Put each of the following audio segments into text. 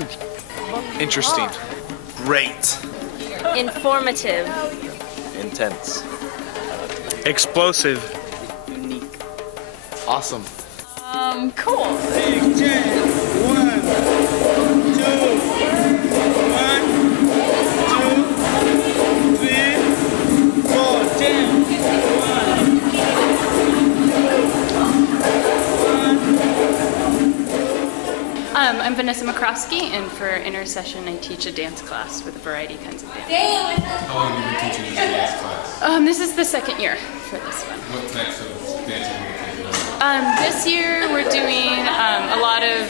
fun. Interesting. Great. Informative. Intense. Explosive. Unique. Awesome. Cool. I'm Vanessa McCroskey, and for Intersession, I teach a dance class with a variety of kinds of dance. How long have you been teaching this dance class? This is the second year for this one. What types of dancing are you taking? This year, we're doing a lot of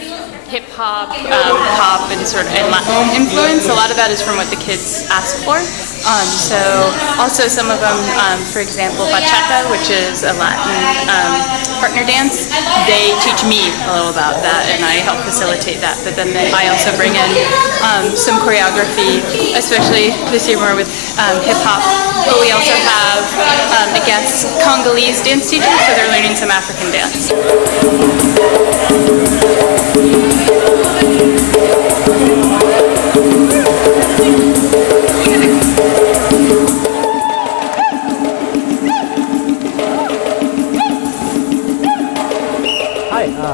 hip hop, pop, and sort of and Latin influence. A lot of that is from what the kids ask for. So also some of them, for example, bachata, which is a Latin partner dance. They teach me a little about that, and I help facilitate that. But then I also bring in some choreography, especially this year more with hip hop. But we also have a guest Congolese dance teacher, so they're learning some African dance.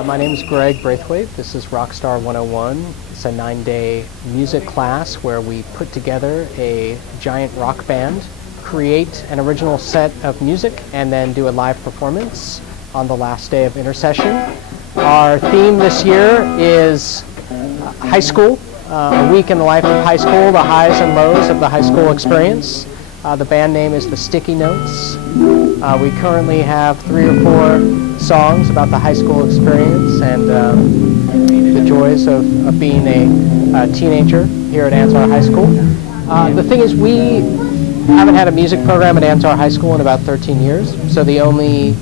My name is Greg Braithwaite. This is Rockstar 101. It's a 9-day music class where we put together a giant rock band, create an original set of music, and then do a live performance on the last day of Intersession. Our theme this year is high school, a week in the life of high school, the highs and lows of the high school experience. The band name is the Sticky Notes. We currently have 3 or 4 songs about the high school experience and the joys of being a teenager here at Ansar High School. The thing is, we haven't had a music program at Ansar High School in about 13 years, so the only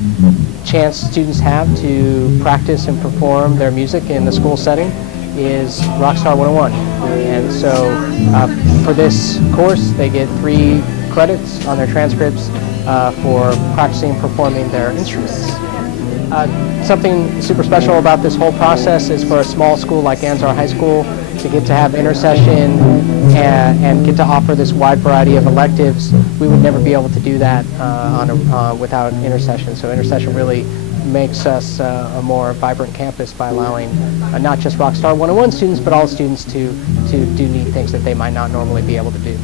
chance students have to practice and perform their music in the school setting is Rockstar 101. And so for this course, they get 3 credits on their transcripts for practicing and performing their instruments. Something super special about this whole process is for a small school like Ansar High School to get to have Intersession and get to offer this wide variety of electives. We would never be able to do that without Intersession. So Intersession really makes us a more vibrant campus by allowing not just Rockstar 101 students, but all students to do neat things that they might not normally be able to do.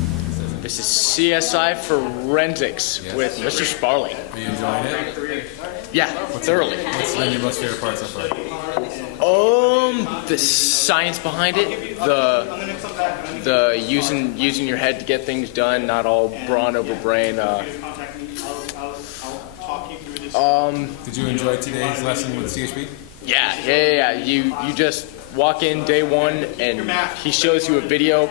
This is CSI Forensics with Mr. Sparling. Are you enjoying it? Yeah, thoroughly. What's been your most favorite part so far? The science behind it, the using your head to get things done, not all brawn over brain. Did you enjoy today's lesson with CHP? Yeah. You just walk in day 1 and he shows you a video,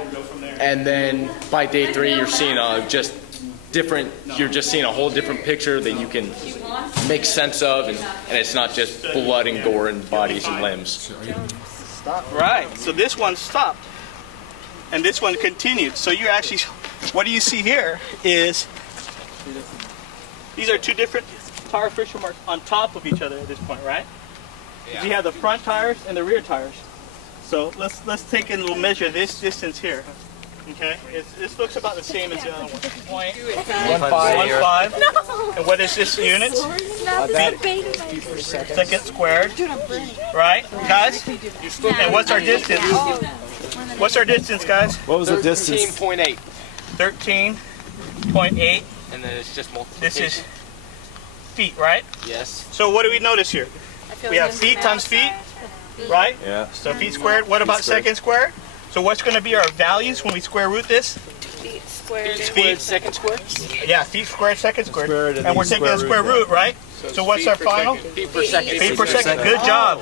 and then by day 3 you're seeing you're just seeing a whole different picture that you can make sense of, and it's not just blood and gore and bodies and limbs. Right. So this one stopped, and this one continued. So you actually, what do you see here is these are 2 different tire friction marks on top of each other at this point, right? Yeah. You have the front tires and the rear tires. So let's take and we'll measure this distance here. Okay, this looks about the same as the other one. 1.15. No. And what is this units? Feet per second. Second squared. Right, guys? And what's our distance? What's our distance, guys? What was the distance? 13.8. 13.8. And then it's just multiplication. This is feet, right? Yes. So what do we notice here? We have feet times feet, right? Yeah. So feet squared. What about second squared? So what's going to be our values when we square root this? Feet squared. Feet second squared? Yeah, feet squared, second squared. And we're taking the square root, right? So what's our final? Feet per second. Feet per second. Good job.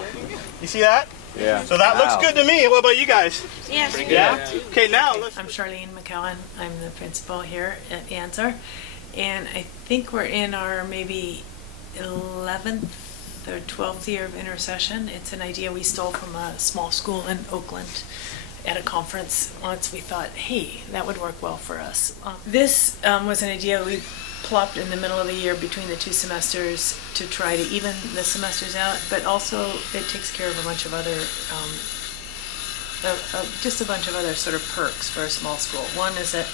You see that? Yeah. So that looks good to me. What about you guys? Yes. Yeah? Okay, now let's... I'm Charlene McCowan. I'm the principal here at Ansar. And I think we're in our maybe 11th or 12th year of Intersession. It's an idea we stole from a small school in Oakland. At a conference once, we thought, hey, that would work well for us. This was an idea we plopped in the middle of the year between the 2 semesters to try to even the semesters out, but also it takes care of a bunch of other just a bunch of other sort of perks for a small school. One is that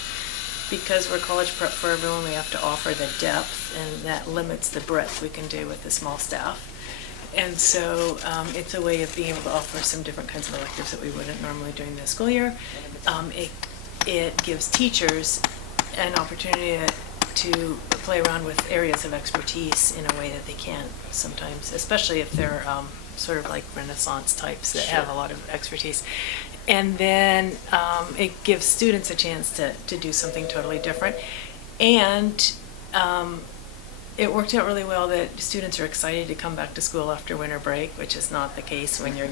because we're college prep for everyone, we have to offer the depth, and that limits the breadth we can do with the small staff. And so it's a way of being able to offer some different kinds of electives that we wouldn't normally during the school year. It gives teachers an opportunity to play around with areas of expertise in a way that they can't sometimes, especially if they're sort of like Renaissance types that have a lot of expertise. And then it gives students a chance to do something totally different. And it worked out really well that students are excited to come back to school after winter break, which is not the case when you're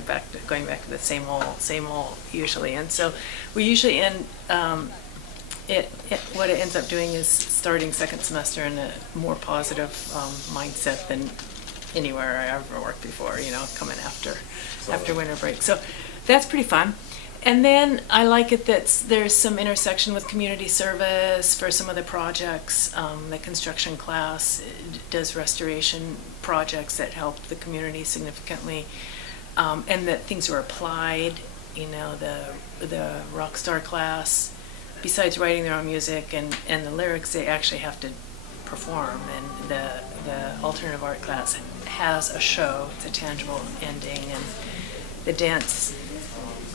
going back to the same old usually. And so we usually end, what it ends up doing is starting second semester in a more positive mindset than anywhere I ever worked before, coming after winter break. So that's pretty fun. And then I like it that there's some intersection with community service for some of the projects. The construction class does restoration projects that help the community significantly, and that things are applied. The Rockstar class, besides writing their own music and the lyrics, they actually have to perform. And the alternative art class has a show. It's a tangible ending, and the dance.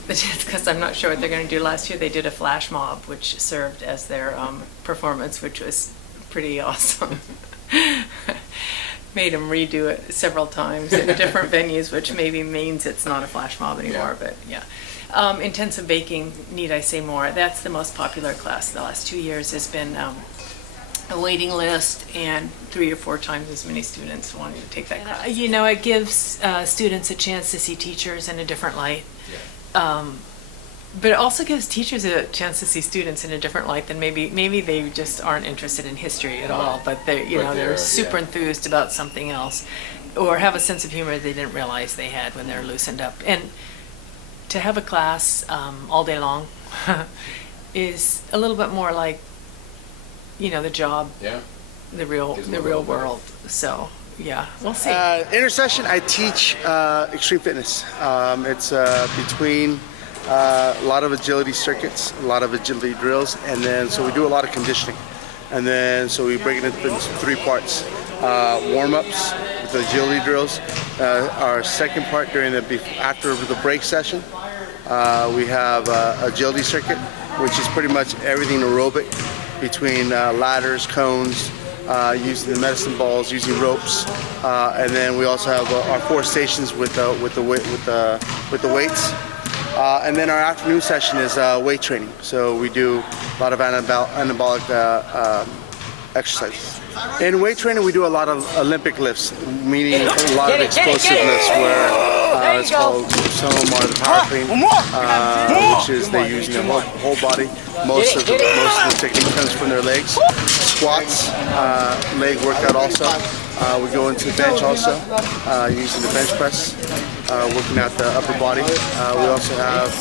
Because I'm not sure what they're going to do. Last year they did a flash mob, which served as their performance, which was pretty awesome. Made them redo it several times in different venues, which maybe means it's not a flash mob anymore, but yeah. Intensive baking, need I say more? That's the most popular class. The last 2 years has been a waiting list and 3 or 4 times as many students wanting to take that class. It gives students a chance to see teachers in a different light. But it also gives teachers a chance to see students in a different light than maybe they just aren't interested in history at all, but they're super enthused about something else, or have a sense of humor they didn't realize they had when they're loosened up. And to have a class all day long is a little bit more like the job, the real world. So. Yeah, we'll see. Intersession, I teach extreme fitness. It's between a lot of agility circuits, a lot of agility drills, and then so we do a lot of conditioning. And then so we break it into 3 parts. Warm-ups with the agility drills. Our second part after the break session, we have agility circuit, which is pretty much everything aerobic between ladders, cones, using the medicine balls, using ropes, and then we also have our 4 stations with the weights. And then our afternoon session is weight training. So we do a lot of anabolic exercises. In weight training, we do a lot of Olympic lifts, meaning a lot of explosive lifts where it's called, some of them are the power clean, which is they use their whole body. Most of the technique comes from their legs. Squats, leg workout also. We go into the bench also, using the bench press, working out the upper body. We also have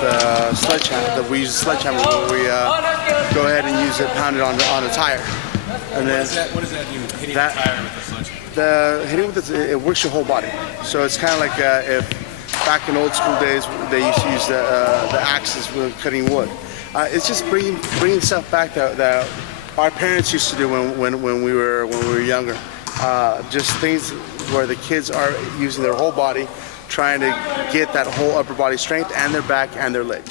the sledgehammer. We use the sledgehammer where we go ahead and use it, pound it on a tire. And then what does that do? Hitting the tire with the sledgehammer? Hitting with it works your whole body. So it's kind of like if back in old school days they used to use the axes when cutting wood. It's just bringing stuff back that our parents used to do when we were younger. Just things where the kids are using their whole body, trying to get that whole upper body strength and their back and their legs.